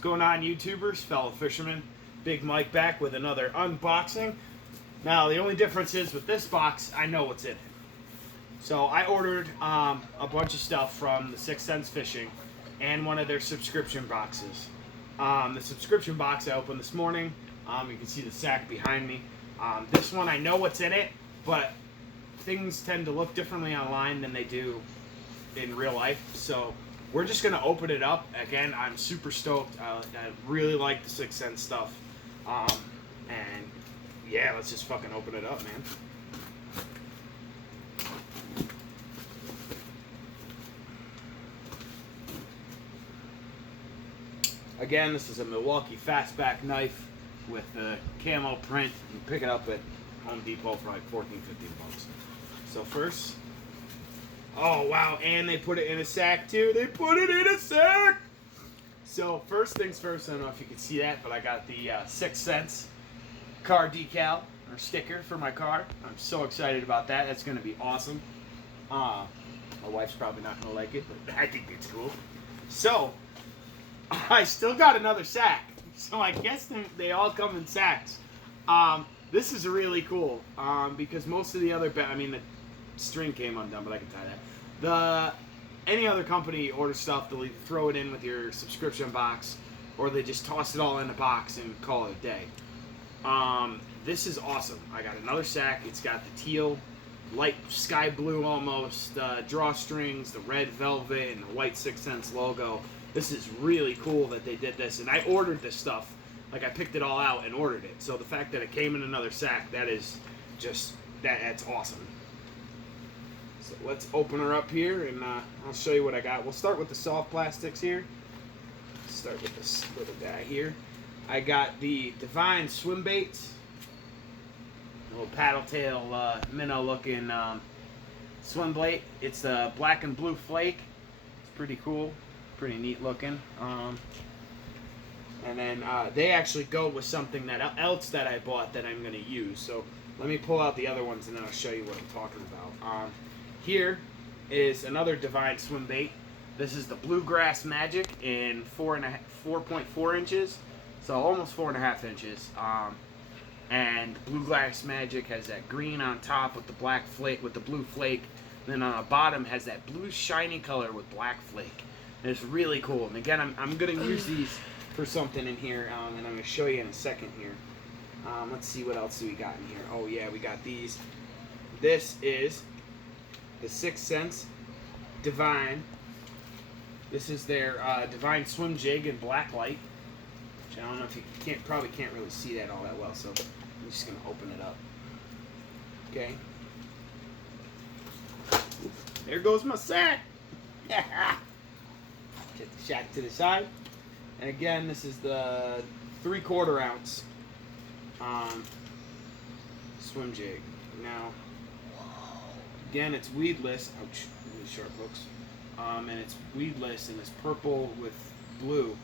What's going on, YouTubers, fellow fishermen? Big Mike back with another unboxing. Now, the only difference is with this box, I know what's in it. So I ordered a bunch of stuff from the 6th Sense Fishing and one of their subscription boxes. The subscription box I opened this morning. You can see the sack behind me. This one, I know what's in it, but things tend to look differently online than they do in real life. So we're just going to open it up. Again, I'm super stoked. I really like the 6th Sense stuff. And yeah, let's just fucking open it up, man. Again, this is a Milwaukee Fastback knife with the camo print. You can pick it up at Home Depot for like 14, 15 bucks. So first, oh wow, and they put it in a sack too. They put it in a sack! So first things first, I don't know if you can see that, but I got the 6th Sense car decal or sticker for my car. I'm so excited about that. That's going to be awesome. My wife's probably not going to like it, but I think it's cool. So, I still got another sack. So I guess they all come in sacks. This is really cool because most of the other, I mean, the string came undone, but I can tie that. Any other company orders stuff, they'll either throw it in with your subscription box or they just toss it all in a box and call it a day. This is awesome. I got another sack. It's got the teal, light sky blue almost, drawstrings, the red velvet, and the white 6th Sense logo. This is really cool that they did this. And I ordered this stuff. Like, I picked it all out and ordered it. So the fact that it came in another sack, that is just, that's awesome. So let's open her up here, and I'll show you what I got. We'll start with the soft plastics here. Start with this little guy here. I got the Divine swim baits. Little paddle tail minnow looking swim bait. It's a black and blue flake. It's pretty cool. Pretty neat looking. And then they actually go with something else that I bought that I'm going to use. So let me pull out the other ones and then I'll show you what I'm talking about. Here is another Divine swim bait. This is the Bluegrass Magic in 4.4 inches. So almost 4.5 inches. And Bluegrass Magic has that green on top with the black flake, with the blue flake. And then on the bottom has that blue shiny color with black flake. And it's really cool. And again, I'm going to use these for something in here, and I'm going to show you in a second here. Let's see what else we got in here. Oh yeah, we got these. This is the 6th Sense Divine. This is their Divine swim jig in black light. Which I don't know if you probably can't really see that all that well, so I'm just going to open it up. Okay. There goes my sack. Get the shack to the side. And again, this is the 3/4 ounce swim jig. Now, again, it's weedless. Ouch, really sharp hooks. And it's weedless, and it's purple with blue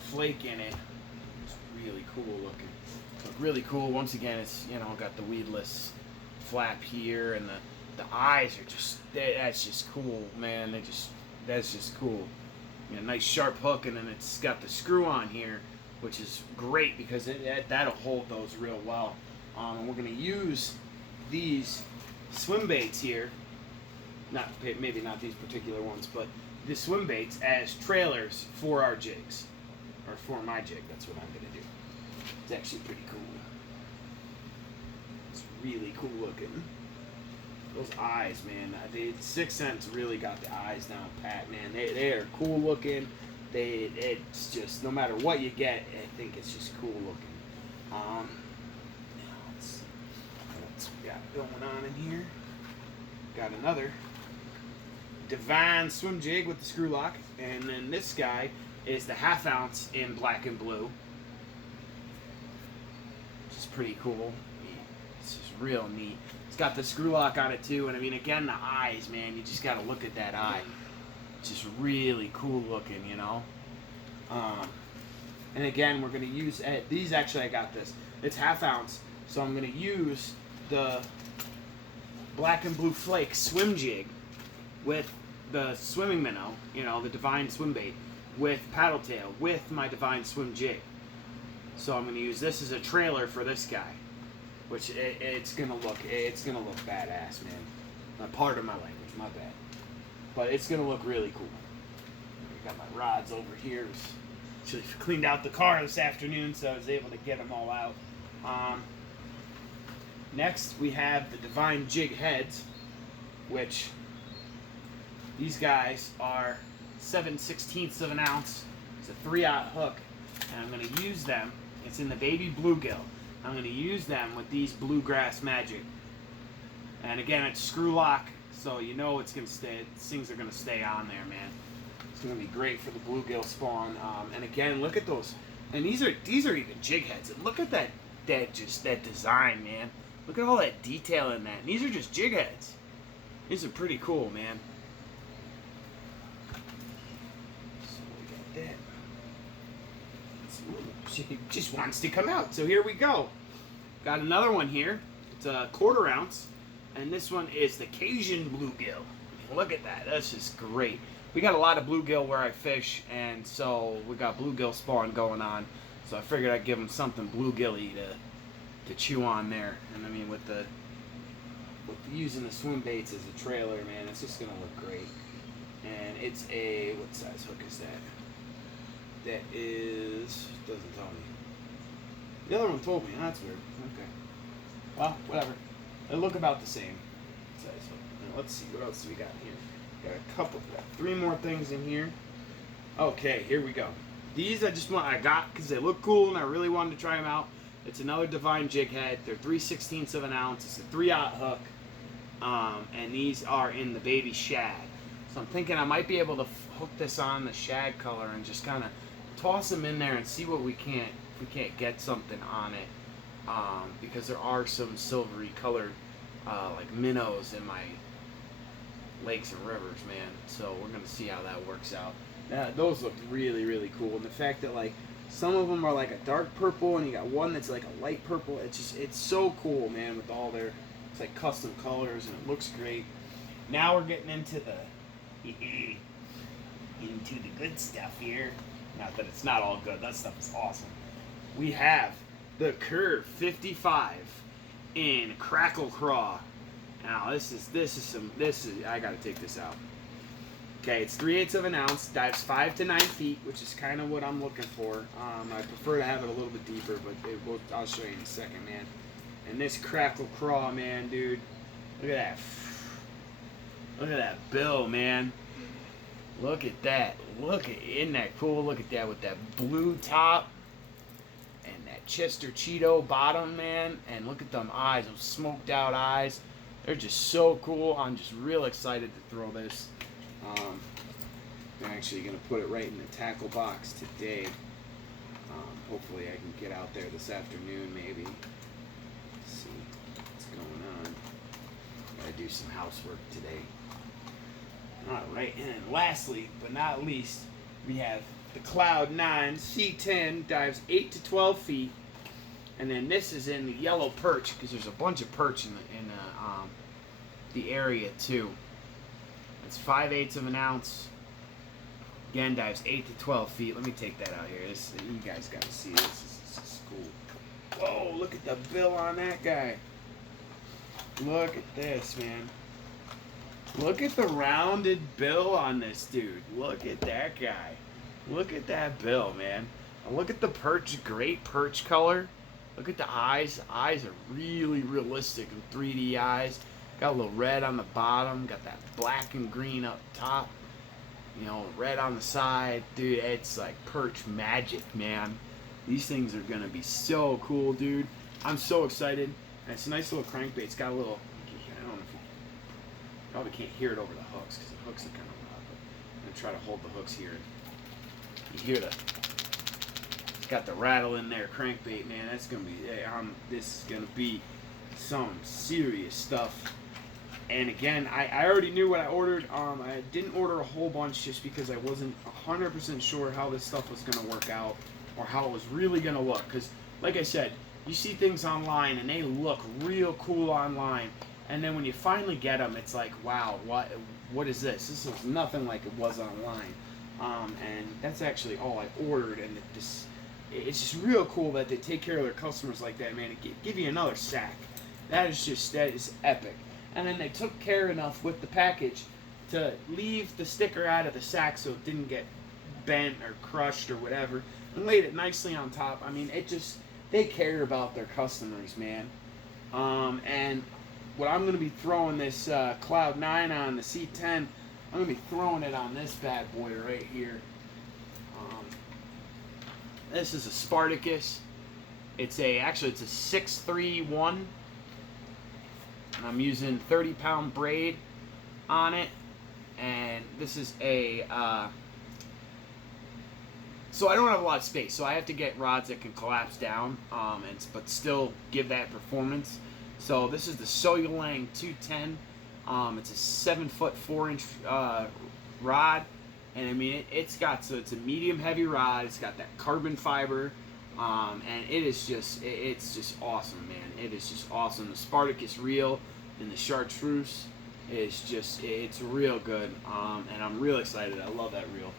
flake in it. It's really cool looking. Look really cool. Once again, it's, you know, got the weedless flap here, and the eyes are just, that's just cool, man. That's just cool. You know, nice sharp hook, and then it's got the screw on here, which is great because that'll hold those real well. And we're going to use these swim baits here, maybe not these particular ones, but the swim baits as trailers for our jigs, or for my jig. That's what I'm going to do. It's actually pretty cool. It's really cool looking. Those eyes, man. The 6th Sense really got the eyes down pat, man. They are cool looking. It's just, no matter what you get, I think it's just cool looking. Let's see what else we got going on in here. Got another Divine swim jig with the screw lock, and then this guy is the 1/2 ounce in black and blue, which is pretty cool. It's just real neat. It's got the screw lock on it too, and I mean, again, the eyes, man, you just gotta look at that eye. It's just really cool looking, you know. And again, we're gonna use these. Actually, I got this. It's 1/2 ounce, so I'm gonna use the black and blue flake swim jig with the swimming minnow, you know, the Divine swim bait, with paddle tail, with my Divine Swim jig. So I'm going to use this as a trailer for this guy, which it's going to look badass, man. Pardon my language, my bad. But it's going to look really cool. I got my rods over here. Actually cleaned out the car this afternoon, so I was able to get them all out. Next, we have the Divine Jig heads, which these guys are 7/16 of an ounce. It's a 3/0 hook, and I'm going to use them. It's in the baby bluegill. I'm going to use them with these Bluegrass Magic. And again, it's screw lock, so you know it's going to stay. These things are going to stay on there, man. It's going to be great for the bluegill spawn. And again, look at those. And these are even jig heads. And look at that design, man. Look at all that detail in that. And these are just jig heads. These are pretty cool, man. So we got that. She just wants to come out. So here we go. Got another one here. It's a 1/4 ounce. And this one is the Cajun bluegill. Look at that. That's just great. We got a lot of bluegill where I fish, and so we got bluegill spawn going on. So I figured I'd give them something bluegilly to chew on there. And I mean, with using the swim baits as a trailer, man, it's just gonna look great. And it's a, what size hook is that? That is, doesn't tell me. The other one told me. That's weird. Okay. Well, whatever. They look about the same size hook. Now let's see, what else do we got here? Got 3 more things in here. Okay, here we go. These I got because they look cool and I really wanted to try them out. It's another Divine Jig head. They're 3/16 of an ounce. It's a 3/0 hook. And these are in the baby shad. So I'm thinking I might be able to hook this on the shad color and just kind of toss them in there and see what we can't get something on it. Because there are some silvery colored like minnows in my lakes and rivers, man. So we're gonna see how that works out. Those look really, really cool. And the fact that like some of them are like a dark purple and you got one that's like a light purple. It's so cool, man, with all their, it's like custom colors and it looks great. Now we're getting into the good stuff here. Not that it's not all good. That stuff is awesome. We have the Curve 55 in Crackle Craw. Now this is I gotta take this out. Okay, it's 3/8 of an ounce, dives 5 to 9 feet, which is kind of what I'm looking for. I prefer to have it a little bit deeper, but I'll show you in a second, man. And this Crackle Craw, man, dude, look at that. Look at that bill, man. Look at that. Isn't that cool? Look at that with that blue top and that Chester Cheeto bottom, man. And look at them eyes, those smoked out eyes. They're just so cool. I'm just real excited to throw this. I'm actually going to put it right in the tackle box today. Hopefully I can get out there this afternoon maybe. Let's see what's going on. Gotta do some housework today. Alright, and then lastly, but not least, we have the Cloud 9 C10, dives 8 to 12 feet. And then this is in the yellow perch, because there's a bunch of perch in the area too. It's 5/8 of an ounce. Again, dives 8 to 12 feet. Let me take that out here. You guys got to see this. This is cool. Whoa, look at the bill on that guy. Look at this, man. Look at the rounded bill on this dude. Look at that guy. Look at that bill, man. And look at the perch. Great perch color. Look at the eyes. The eyes are really realistic and 3D eyes. Got a little red on the bottom. Got that black and green up top. You know, red on the side. Dude, it's like perch magic, man. These things are going to be so cool, dude. I'm so excited. And it's a nice little crankbait. It's got a little, I don't know if you probably can't hear it over the hooks because the hooks are kind of loud. But I'm going to try to hold the hooks here. You hear it's got the rattle in there, crankbait, man. That's going to be, this is going to be some serious stuff. And again, I already knew what I ordered. I didn't order a whole bunch just because I wasn't 100% sure how this stuff was going to work out or how it was really going to look. Because, like I said, you see things online and they look real cool online. And then when you finally get them, it's like, wow, what is this? This looks nothing like it was online. And that's actually all I ordered. And it's just real cool that they take care of their customers like that, man. Give you another sack. That is epic. And then they took care enough with the package to leave the sticker out of the sack so it didn't get bent or crushed or whatever, and laid it nicely on top. I mean, they care about their customers, man. And what I'm going to be throwing this Cloud 9 on, the C10, I'm going to be throwing it on this bad boy right here. This is a Spartacus. Actually it's a 631, and I'm using 30-pound braid on it. And this is so I don't have a lot of space, so I have to get rods that can collapse down, but still give that performance. So this is the Soyulang 210. It's a 7-foot 4-inch rod, and I mean it's a medium heavy rod. It's got that carbon fiber, and it's just awesome, man. It is just awesome. The Spartacus reel and the chartreuse it's real good, and I'm real excited. I love that reel.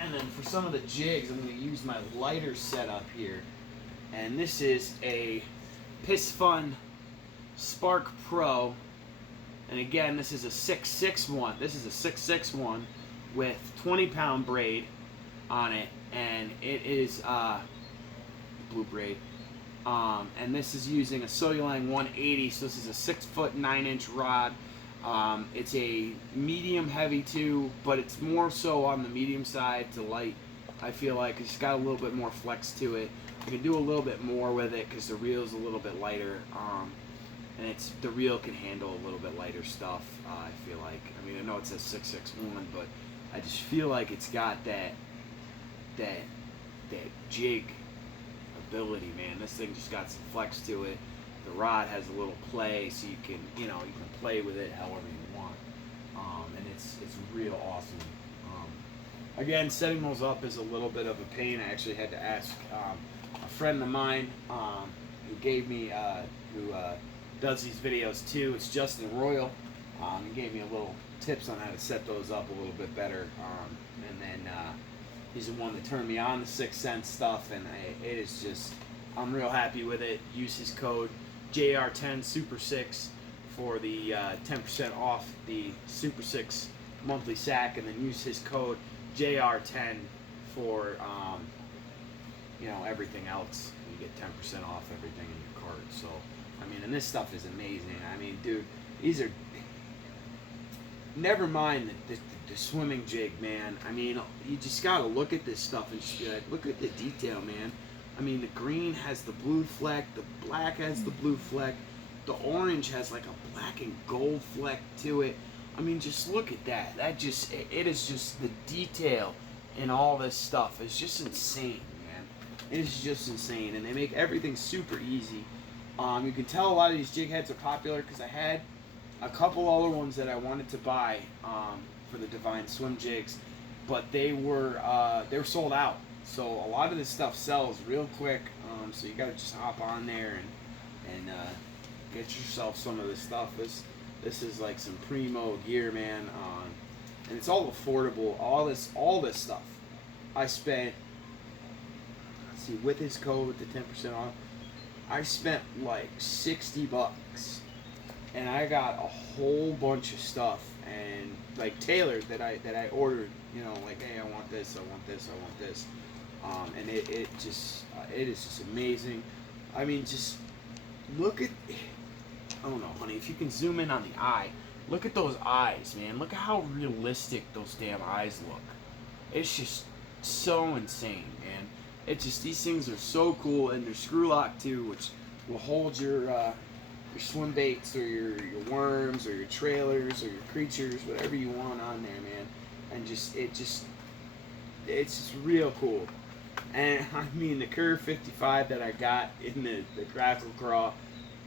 And then for some of the jigs, I'm going to use my lighter setup here. And this is a Pisfun Spark Pro. And again, this is a 661. This is a 661 with 20-pound braid on it. And it is blue braid. And this is using a Soyulang 180. So this is a 6-foot 9-inch rod. It's a medium heavy too, but it's more so on the medium side to light. I feel like it's got a little bit more flex to it. You can do a little bit more with it because the reel's a little bit lighter, and the reel can handle a little bit lighter stuff. I feel like. I mean, I know it says 661, but I just feel like it's got that jig ability, man. This thing just got some flex to it. The rod has a little play, so you can play with it however you want, and it's real awesome. Again, setting those up is a little bit of a pain. I actually had to ask a friend of mine who gave me who does these videos too. It's Justin Royal. He gave me a little tips on how to set those up a little bit better, and then he's the one that turned me on the 6th Sense stuff, and it is just, I'm real happy with it. Use his code JR10 Super 6 for the 10% off the Super 6 monthly sack, and then use his code JR10 for everything else. You get 10% off everything in your cart. So I mean, and this stuff is amazing. I mean, dude, these are, never mind the swimming jig, man. I mean, you just gotta look at this stuff and just be like, look at the detail, man. I mean, the green has the blue fleck, the black has the blue fleck, the orange has like a black and gold fleck to it. I mean, just look at that. It is just the detail in all this stuff. It's just insane, man. It is just insane, and they make everything super easy. You can tell a lot of these jig heads are popular because I had a couple other ones that I wanted to buy for the Divine Swim jigs, but they were sold out. So a lot of this stuff sells real quick. So you gotta just hop on there and get yourself some of this stuff. This is like some primo gear, man. And it's all affordable. All this stuff. I spent, let's see, with his code, with the 10% off, I spent like $60, and I got a whole bunch of stuff, and like tailored that I ordered. You know, like, hey, I want this, I want this, I want this. And it is just amazing. I mean, just look at, I don't know, honey, if you can zoom in on the eye, look at those eyes, man. Look at how realistic those damn eyes look. It's just so insane, man. It's just, these things are so cool, and they're screw locked too, which will hold your swim baits or your worms or your trailers or your creatures, whatever you want on there, man. And it's just real cool. And I mean, the Curve 55 that I got in the Crackle Craw,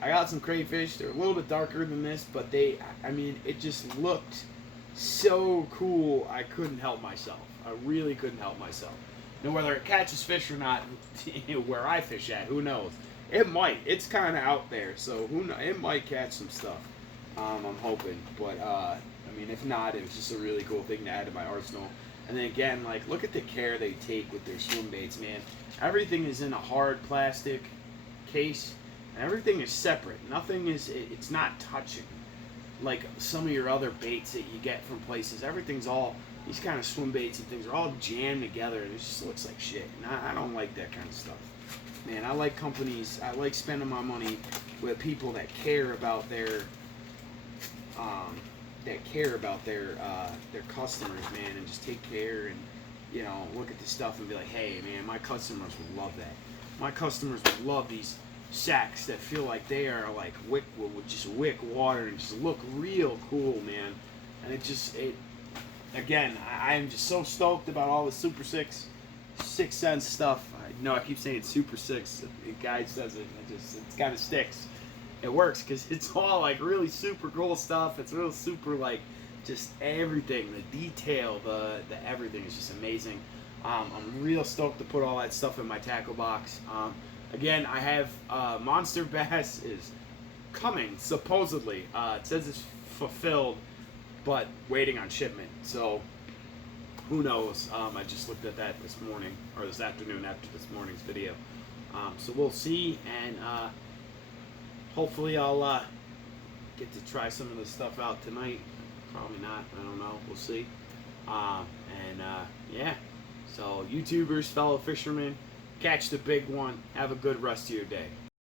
I got some crayfish. They're a little bit darker than this, but it just looked so cool. I couldn't help myself. I really couldn't help myself. Now, whether it catches fish or not, where I fish at, who knows? It might. It's kind of out there, so who knows? It might catch some stuff. I'm hoping, but I mean, if not, it was just a really cool thing to add to my arsenal. And then again, like, look at the care they take with their swim baits, man. Everything is in a hard plastic case, and everything is separate. Nothing is, it's not touching like some of your other baits that you get from places. Everything's all, these kind of swim baits and things are all jammed together, and it just looks like shit. And I don't like that kind of stuff. Man, I like companies, I like spending my money with people that care about their customers, man, and just take care and, you know, look at this stuff and be like, hey, man, my customers would love that. My customers would love these sacks that feel like they are like wick water and just look real cool, man. And again, I am just so stoked about all the Super 6 cents stuff. I know I keep saying Super 6. The guy says it kind of sticks. It works because it's all like really super cool stuff. It's real super, like, just everything, the detail, the everything is just amazing. I'm real stoked to put all that stuff in my tackle box. Again, I have Monster Bass is coming, supposedly. It says it's fulfilled, but waiting on shipment. So who knows? I just looked at that this morning, or this afternoon after this morning's video. So we'll see, and hopefully I'll get to try some of this stuff out tonight. Probably not. I don't know. We'll see. Yeah. So YouTubers, fellow fishermen, catch the big one. Have a good rest of your day.